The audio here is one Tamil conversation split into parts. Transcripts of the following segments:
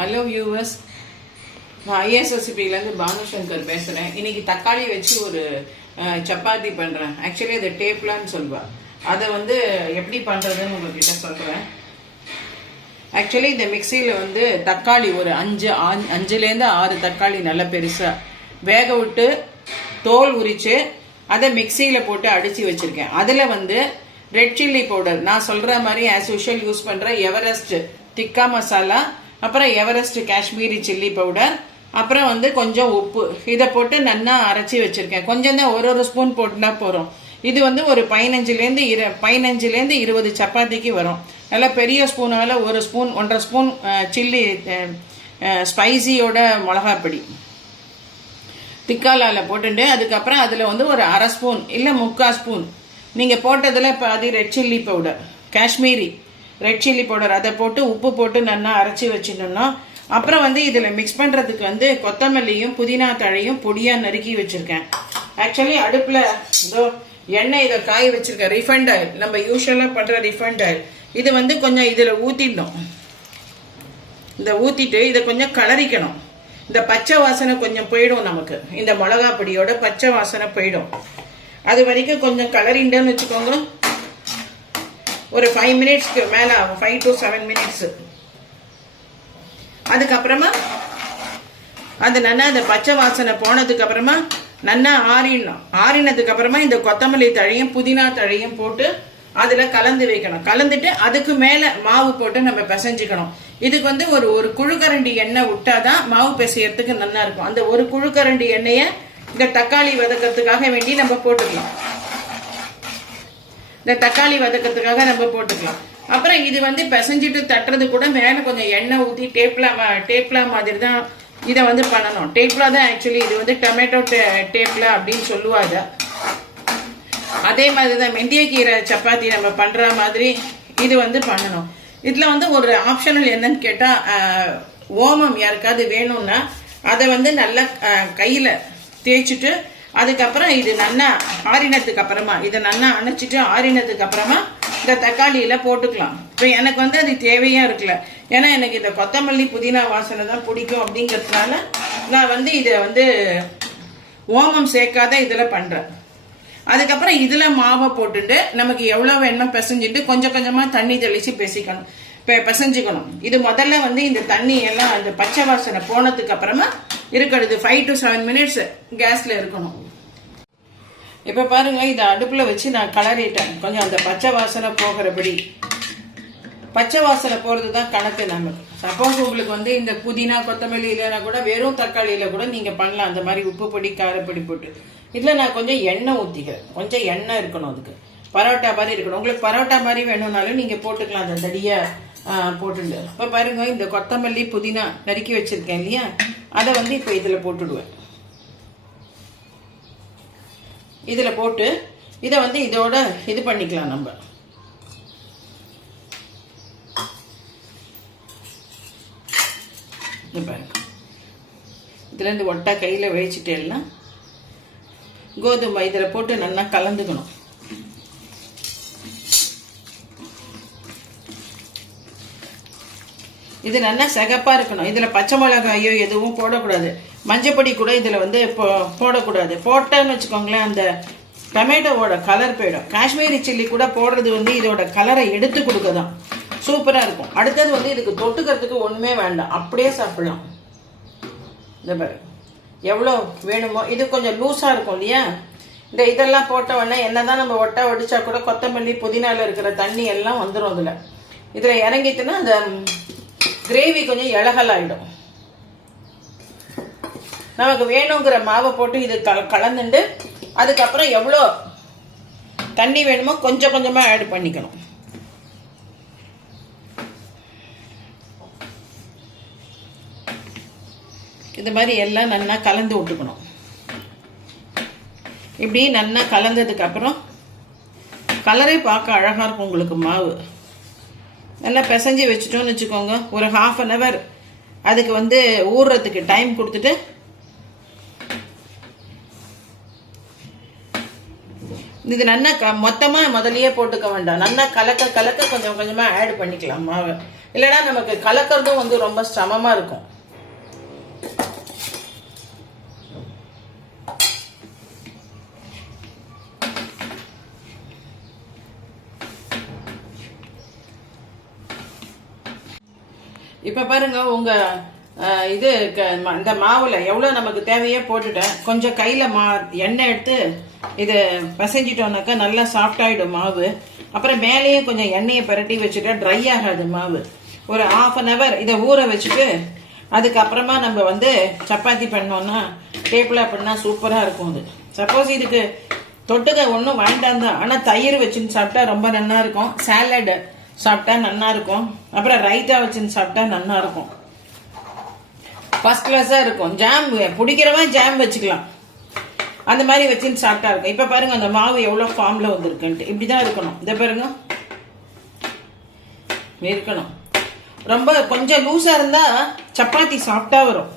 ஹலோ வியூவர்ஸ் நான் ஐஎஸ்எஸ்சிபிலேருந்து பானுசங்கர் பேசுகிறேன் இன்னைக்கு தக்காளி வச்சு ஒரு சப்பாத்தி பண்ணுறேன் ஆக்சுவலி அது டேப்லான்னு சொல்லுவாள் அதை வந்து எப்படி பண்ணுறதுன்னு உங்ககிட்ட சொல்கிறேன் ஆக்சுவலி இந்த மிக்சியில் வந்து தக்காளி ஒரு அஞ்சு அஞ்சுலேருந்து ஆறு தக்காளி நல்லா பெருசாக வேக விட்டு தோல் உரித்து அதை மிக்சியில் போட்டு அடித்து வச்சுருக்கேன். அதில் வந்து ரெட் சில்லி பவுடர். நான் சொல்கிற மாதிரி ஆஸ் யூஷுவல் யூஸ் பண்ணுற எவரெஸ்ட் திக்கா மசாலா அப்புறம் எவரெஸ்ட் காஷ்மீரி சில்லி பவுடர் அப்புறம் வந்து கொஞ்சம் உப்பு. இதை போட்டு நல்லா அரைச்சி வச்சுருக்கேன். கொஞ்சம் தான் ஒரு ஒரு ஸ்பூன் போட்டுனா போகிறோம் இது வந்து ஒரு பதினஞ்சுலேருந்து இரு பதினஞ்சுலேருந்து இருபது சப்பாத்திக்கு வரும். நல்லா பெரிய ஸ்பூனால் ஒரு ஸ்பூன் ஒன்றரை ஸ்பூன் சில்லி ஸ்பைசியோட மிளகாப்பொடி. திக்காலால் போட்டுட்டு அதுக்கப்புறம் அதில் வந்து ஒரு அரை ஸ்பூன் இல்லை முக்கால் ஸ்பூன் நீங்கள் போட்டதில் பாதி red chilli powder Kashmiri. Red chilli powder அதை போட்டு உப்பு போட்டு நல்லா அரைச்சி வச்சிடணும்னா அப்புறம் வந்து இதில் மிக்ஸ் பண்ணுறதுக்கு வந்து கொத்தமல்லியும் புதினா தழையும் பொடியாக நறுக்கி வச்சுருக்கேன். ஆக்சுவலி அடுப்பில் இதோ எண்ணெய் இதை காய வச்சுருக்கேன் ரிஃபைண்ட் ஆயில் நம்ம யூஸ்வலாக பண்ணுற ரிஃபைண்ட் ஆயில் இது வந்து கொஞ்சம் இதில் ஊற்றிடணும் இந்த ஊற்றிட்டு இதை கொஞ்சம் கலரிக்கணும். இந்த பச்சை வாசனை கொஞ்சம் போயிடும் நமக்கு. இந்த மிளகா பொடியோட பச்சை வாசனை போயிடும். அது வரைக்கும் கொஞ்சம் கலரிண்டன்னு வச்சுக்கோங்க. ஒரு ஃபைவ் மினிட்ஸ்க்கு மேலே ஆகும். ஃபைவ் டு செவன் மினிட்ஸு அதுக்கப்புறமா அது நல்லா அந்த பச்சை வாசனை போனதுக்கு அப்புறமா நல்லா ஆறிடணும். ஆறினதுக்கு அப்புறமா இந்த கொத்தமல்லி தழையும் புதினா தழையும் போட்டு அதுல கலந்து வைக்கணும். கலந்துட்டு அதுக்கு மேல மாவு போட்டு நம்ம பிசைஞ்சுக்கணும். இதுக்கு வந்து ஒரு ஒரு குழுக்கரண்டி எண்ணெய் விட்டாதான் மாவு பிசையறதுக்கு நல்லா இருக்கும். அந்த ஒரு குழுக்கரண்டி எண்ணெயை இந்த தக்காளி வதக்கிறதுக்காக வேண்டி நம்ம போட்டுக்கலாம். இந்த தக்காளி வதக்கிறதுக்காக நம்ம போட்டுக்கலாம். அப்புறம் இது வந்து பிசைஞ்சிட்டு தட்டுறது கூட மேலே கொஞ்சம் எண்ணெய் ஊற்றி டேப்லா டேப்லா மாதிரி தான் இதை வந்து பண்ணணும். டேப்லா தான் ஆக்சுவலி இது வந்து டொமேட்டோ டேப்லா அப்படின்னு சொல்லுவாங்க. அதே மாதிரி தான் மெந்தியக்கீரை சப்பாத்தி நம்ம பண்ணுற மாதிரி இது வந்து பண்ணணும். இதில் வந்து ஒரு ஆப்ஷனல் என்னன்னு கேட்டால் ஓமம் யாருக்காவது வேணும்னா அதை வந்து நல்லா கையில் தேய்ச்சிட்டு அதுக்கப்புறம் இது நல்லா ஆறினதுக்கு அப்புறமா இதை நல்லா அணைச்சிட்டு ஆறினதுக்கு அப்புறமா இந்த தக்காளியில போட்டுக்கலாம். இப்போ எனக்கு வந்து அது தேவையா இருக்குல்ல ஏன்னா எனக்கு இந்த கொத்தமல்லி புதினா வாசனை தான் பிடிக்கும் அப்படிங்கிறதுனால நான் வந்து இதை வந்து ஓமம் சேர்க்காத இதில் பண்ணுறேன் அதுக்கப்புறம் இதில் மாவை போட்டுட்டு நமக்கு எவ்வளோ வேணுமோ பிசைஞ்சிட்டு கொஞ்சம் கொஞ்சமாக தண்ணி தெளித்து பிசைக்கணும். இப்போ பிசைஞ்சுக்கணும். இது முதல்ல வந்து இந்த தண்ணி எல்லாம் அந்த பச்சை வாசனை போனதுக்கு அப்புறமா இருக்கிறது ஃபைவ் டு செவன் மினிட்ஸ் கேஸில் இருக்கணும். இப்போ பாருங்க இதை அடுப்பில் வச்சு நான் கலரிட்டேன் கொஞ்சம் அந்த பச்சை வாசனை போகிறபடி. பச்சை வாசனை போகிறது தான் கணக்கு நமக்கு சப்போஸ் உங்களுக்கு வந்து இந்த புதினா கொத்தமல்லி இல்லைன்னா கூட வெறும் தக்காளியில் கூட நீங்கள் பண்ணலாம். அந்த மாதிரி உப்பு பொடி காரப்பொடி போட்டு. இதில் நான் கொஞ்சம் எண்ணெய் ஊற்றிக்கிறேன் கொஞ்சம் எண்ணெய் இருக்கணும் அதுக்கு. பரோட்டா மாதிரி இருக்கணும். உங்களுக்கு பரோட்டா மாதிரி வேணும்னாலும் நீங்கள் போட்டுக்கலாம். அந்த தடியாக போட்டுட்டு. இப்போ பாருங்க இந்த கொத்தமல்லி புதினா நறுக்கி வச்சுருக்கேன் இல்லையா? அதை வந்து இப்போ இதில் போட்டுடுவேன். இதில் போட்டு இதை வந்து இதோட இது பண்ணிக்கலாம் நம்ம. இதுலேருந்து ஒட்டா கையில் வழிச்சிட்டேன்னா கோதுமை இதில் போட்டு நல்லா கலந்துக்கணும். இது நல்லா சிகப்பாக இருக்கணும். இதில் பச்சை மிளகாயோ எதுவும் போடக்கூடாது. மஞ்சப்பொடி கூட இதில் வந்து போ போடக்கூடாது. போட்டேன்னு வச்சுக்கோங்களேன் அந்த டொமேட்டோவோட கலர் போயிடும். காஷ்மீரி சில்லி கூட போடுறது வந்து இதோட கலரை எடுத்து கொடுக்கதான். சூப்பராக இருக்கும். அடுத்தது வந்து இதுக்கு தொட்டுக்கிறதுக்கு ஒன்றுமே வேண்டாம். அப்படியே சாப்பிடலாம். இந்த பாரு. எவ்வளோ வேணுமோ இது கொஞ்சம் லூஸாக இருக்கும் இல்லையா? இந்த இதெல்லாம் போட்ட உடனே என்னதான் நம்ம ஒட்டை ஒடிச்சா கூட கொத்தமல்லி புதினாவில் இருக்கிற தண்ணி எல்லாம் வந்துடும் அதில். இதில் இறங்கிட்டுன்னா அந்த கிரேவி கொஞ்சம் இலகலாயிடும். நமக்கு வேணுங்கிற மாவை போட்டு இது கல கலந்துண்டு அதுக்கப்புறம் எவ்வளோ தண்ணி வேணுமோ கொஞ்சம் கொஞ்சமாக ஆட் பண்ணிக்கணும். இது மாதிரி எல்லாம் நல்லா கலந்து விட்டுக்கணும். இப்படி நல்லா கலந்ததுக்கு அப்புறம் கலரே பார்க்க அழகாக இருக்கும் உங்களுக்கு மாவு. நல்லா பிசைஞ்சு வச்சுட்டோம்னு வச்சுக்கோங்க. ஒரு ஹாஃப் அன் ஹவர் அதுக்கு வந்து ஊறுறதுக்கு டைம் கொடுத்துட்டு இது நல்லா க மொத்தமாக முதலையே போட்டுக்க வேண்டாம். நல்லா கலக்க கலக்க கொஞ்சம் கொஞ்சமாக ஆட் பண்ணிக்கலாம் மாவை. இல்லைன்னா நமக்கு கலக்கிறதும் வந்து ரொம்ப சிரமமாக இருக்கும். இப்போ பாருங்க உங்க இது க- ம- இந்த மாவுல எவ்வளோ நமக்கு தேவையோ போட்டுட்டேன் கொஞ்சம் கையில மா எண்ணெய் எடுத்து இது பசைஞ்சிட்டோம்னாக்கா நல்லா சாஃப்ட் ஆயிடும் மாவு. அப்புறம் மேலேயும் கொஞ்சம் எண்ணெயை பிரட்டி வச்சுட்டா ட்ரை ஆகாது மாவு. ஒரு ஆஃப் அன் ஹவர் இதை ஊற வச்சுட்டு அதுக்கப்புறமா நம்ம வந்து சப்பாத்தி பண்ணோம்னா டேப்பில் பண்ணா சூப்பராக இருக்கும் அது. சப்போஸ் இதுக்கு தொட்டுக்க ஒன்றும் வேண்டாம் தான். ஆனால் தயிர் வச்சுன்னு சாப்பிட்டா ரொம்ப நல்லா இருக்கும். சாலட் சாப்பிட்டா நல்லா இருக்கும். அப்புறம் ரைத்தா வச்சுன்னு சாப்பிட்டா நல்லா இருக்கும். ஃபர்ஸ்ட் கிளாஸாக இருக்கும். ஜாம் பிடிக்கிறவன் ஜாம் வச்சுக்கலாம். அந்த மாதிரி வச்சுன்னு சாப்பிட்டா இருக்கும். இப்போ பாருங்க அந்த மாவு எவ்வளோ ஃபார்மில் வந்திருக்குன்ட்டு. இப்படி தான் இருக்கணும். இதை பாருங்க. இருக்கணும். ரொம்ப கொஞ்சம் லூஸாக இருந்தால் சப்பாத்தி சாப்பிட்டா வரும்.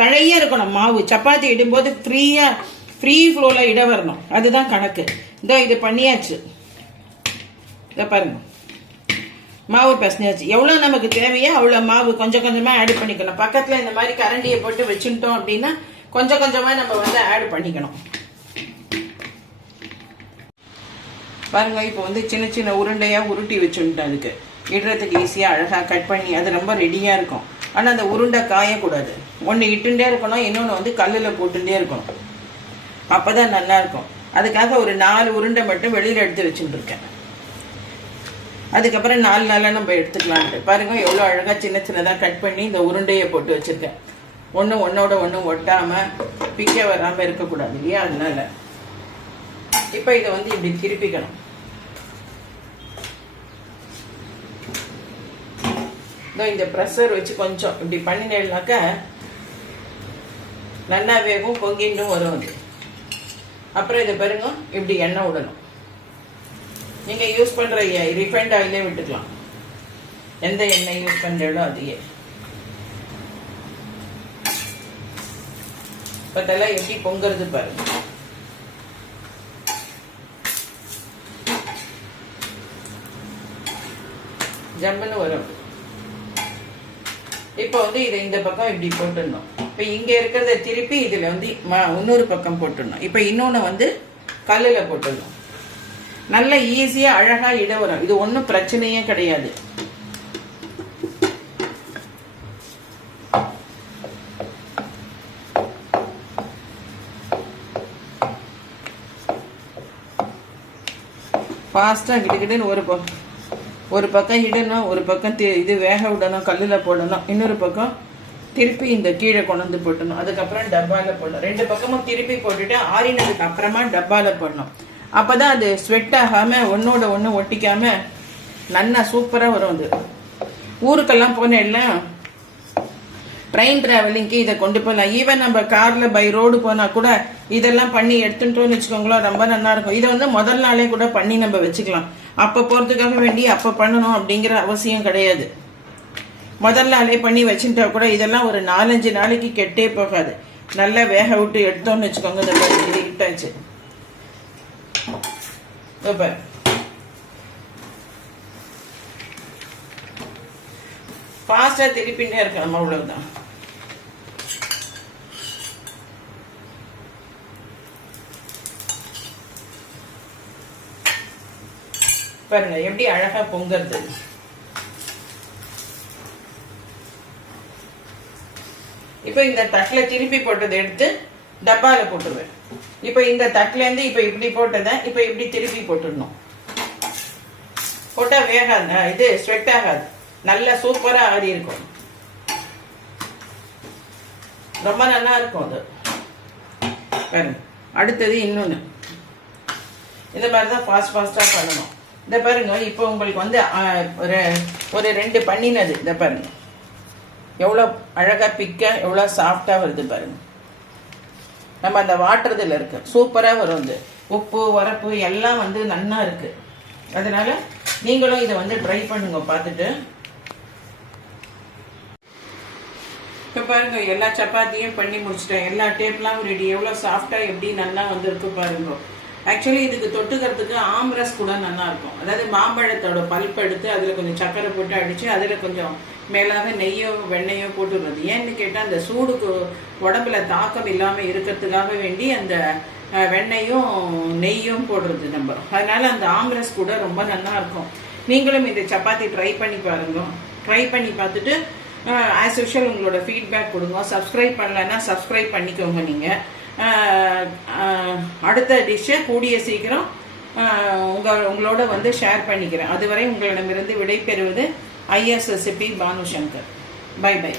தழையே இருக்கணும் மாவு. சப்பாத்தி இடும்போது ஃப்ரீயாக ஃப்ரீ ஃப்ளோவில் இட வரணும். அதுதான் கணக்கு. இதோ இது பண்ணியாச்சு. இதை பாருங்க. மாவு பிசைஞ்சாச்சு. எவ்வளோ நமக்கு தேவையோ அவ்வளோ மாவு கொஞ்சம் கொஞ்சமாக ஆட் பண்ணிக்கணும். பக்கத்தில் இந்த மாதிரி கரண்டியை போட்டு வச்சுட்டோம் அப்படின்னா கொஞ்சம் கொஞ்சமாக நம்ம வந்து ஆட் பண்ணிக்கணும். பாருங்க இப்போ வந்து சின்ன சின்ன உருண்டையாக உருட்டி வச்சுட்டேன் அதுக்கு. இடுறதுக்கு ஈஸியாக அழகாக கட் பண்ணி அது ரொம்ப ரெடியாக இருக்கும். ஆனால் அந்த உருண்டை காயக்கூடாது. ஒன்று இட்டுண்டே இருக்கணும் இன்னொன்று வந்து கல்லில் போட்டுட்டே இருக்கணும். அப்போ தான் நல்லாயிருக்கும் அதுக்காக ஒரு நாலு உருண்டை மட்டும் வெளியில் எடுத்து வச்சுட்டு இருக்கேன். அதுக்கப்புறம் நாலு நாளாக நம்ம எடுத்துக்கலான்ட்டு பாருங்க எவ்வளோ அழகாக சின்ன சின்னதாக கட் பண்ணி இந்த உருண்டையை போட்டு வச்சுருக்கேன். ஒன்று ஒன்றோட ஒன்று ஒட்டாமல் பிக்க வராமல் இருக்கக்கூடாது இல்லையா? அதனால. இப்போ இதை வந்து இப்படி திருப்பிக்கணும். இதோ இந்த ப்ரெஷர் வச்சு கொஞ்சம் இப்படி பண்ணினேன்னாக்க நல்லா வேகும் பொங்கிண்டும் வரும் அது. அப்புறம் இதை பாருங்க இப்படி எண்ணெய் விடணும். நீங்க யூஸ் பண்ற ரிஃபைண்ட் ஆயிலே விட்டுக்கலாம். எந்த எண்ணெய் யூஸ் பண்றீங்களோ அதையே. பத்தெல்லாம் எப்படி பொங்குறது பாருங்க. ஜம்முன்னு வரும். இப்போ வந்து இதை இந்த பக்கம் இப்படி போட்டுடணும். இப்போ இங்க இருக்கிறத திருப்பி இதுல வந்து ம- இன்னொரு பக்கம் போட்டுடணும். இப்போ இன்னொன்னு வந்து கல்லுல போட்டுடணும். நல்ல ஈஸியா அழகா இட வரும். இது ஒன்றும் பிரச்சனையே கிடையாது. ஃபாஸ்ட்டாக கிட்டக்கிட்டன்னு ஒரு பக்கம் ஒரு பக்கம் இடணும் ஒரு பக்கம் இது வேக விடணும் கல்லில் போடணும். இன்னொரு பக்கம் திருப்பி இந்த கீழே கொண்டு வந்து போட்டணும். அதுக்கப்புறம் டப்பாவில் போடணும். ரெண்டு பக்கமும் திருப்பி போட்டுட்டு ஆறினதுக்கு அப்புறமா டப்பாவில் போடணும். அப்போ தான் அது ஸ்வெட் ஆகாமல் ஒன்றோட ஒன்று ஒட்டிக்காம நல்லா சூப்பராக வரும் அது. ஊருக்கெல்லாம் போனேன்லாம் ட்ரெயின் டிராவலிங்க்கு இதை கொண்டு போகலாம் ஈவன் நம்ம கார்ல பை ரோடு போனா கூட இதெல்லாம் பண்ணி எடுத்துட்டோம்னு வச்சுக்கோங்களேன் ரொம்ப நல்லா இருக்கும். இதை வந்து முதல் நாளே கூட பண்ணி நம்ம வச்சுக்கலாம். அப்போ போகிறதுக்காக வேண்டி அப்போ பண்ணணும் அப்படிங்கிற அவசியம் கிடையாது. முதல் நாளே பண்ணி வச்சுட்டா கூட இதெல்லாம் ஒரு நாலஞ்சு நாளைக்கு கெட்டே போகாது. நல்லா வேக விட்டு எடுத்தோம்னு வச்சுக்கோங்க இந்த மாதிரி இது இட்டாச்சு இதோ பாரு. ஃபாஸ்ட்டாக திருப்பிட்டே இருக்கணும் அவ்வளவுதான் பாருங்க எப்படி அழகா பொங்குறது இப்போ இந்த தட்டுல திருப்பி போட்டதை எடுத்து டப்பால போட்டுருவேன் இப்போ இந்த தட்டுலேருந்து இப்போ இப்படி போட்டதை இப்போ இப்படி திருப்பி போட்டுடணும். போட்டா வேகாது இது ஸ்வெட் ஆகாது. நல்லா சூப்பரா ஆடி இருக்கும். ரொம்ப நல்லா இருக்கும் அது. பாருங்க. அடுத்தது இன்னொன்று இந்த மாதிரி தான் ஃபாஸ்ட் ஃபாஸ்ட்டாக பண்ணணும். இதை பாருங்க இப்போ உங்களுக்கு வந்து ஒரு ஒரு ரெண்டு பண்ணினது. இதை பாருங்க. எவ்வளோ அழகாக பிக்க எவ்வளோ சாஃப்டாக வருது பாருங்க. நம்ம அந்த வாட்டுறதுல இருக்கு. சூப்பராக வரும் வந்து உப்பு உரப்பு எல்லாம் வந்து நன்னா இருக்கு. அதனால நீங்களும் இதை வந்து ட்ரை பண்ணுங்க பார்த்துட்டு. இப்போ பாருங்க எல்லா சப்பாத்தியும் பண்ணி முடிச்சிட்டேன். எல்லா டேப்லாம் ரெடி எவ்வளோ சாஃப்டாக எப்படி நல்லா வந்திருக்கு பாருங்க. ஆக்சுவலி இதுக்கு தொட்டுக்கிறதுக்கு ஆம்ரஸ் கூட நல்லா இருக்கும். அதாவது மாம்பழத்தோட பல்ப் எடுத்து அதில் கொஞ்சம் சக்கரை போட்டு அடித்து அதில் கொஞ்சம் மேலாக நெய்யோ வெண்ணெயோ போட்டுடுறது. ஏன்னு கேட்டால் அந்த சூடுக்கு உடம்புல தாக்கம் இல்லாமல் இருக்கிறதுக்காக வேண்டி அந்த வெண்ணையும் வெண்ணெயும் நெய்யும் போடுறது நம்ம. அதனால அந்த ஆம்ரஸ் கூட ரொம்ப நல்லா இருக்கும். நீங்களும் இந்த சப்பாத்தி ட்ரை பண்ணி பாருங்க. ட்ரை பண்ணி பார்த்துட்டு ஆஸ் யூஷுவல் உங்களோட ஃபீட்பேக் கொடுங்க. சப்ஸ்கிரைப் பண்ணலன்னா சப்ஸ்கிரைப் பண்ணிக்கோங்க நீங்கள் அடுத்த டிஷ்ஷை கூடிய சீக்கிரம் உங்கள் உங்களோட வந்து ஷேர் பண்ணிக்கிறேன். அதுவரை உங்களிடமிருந்து விடைபெறுவது IS recipe Banu Shankar bye bye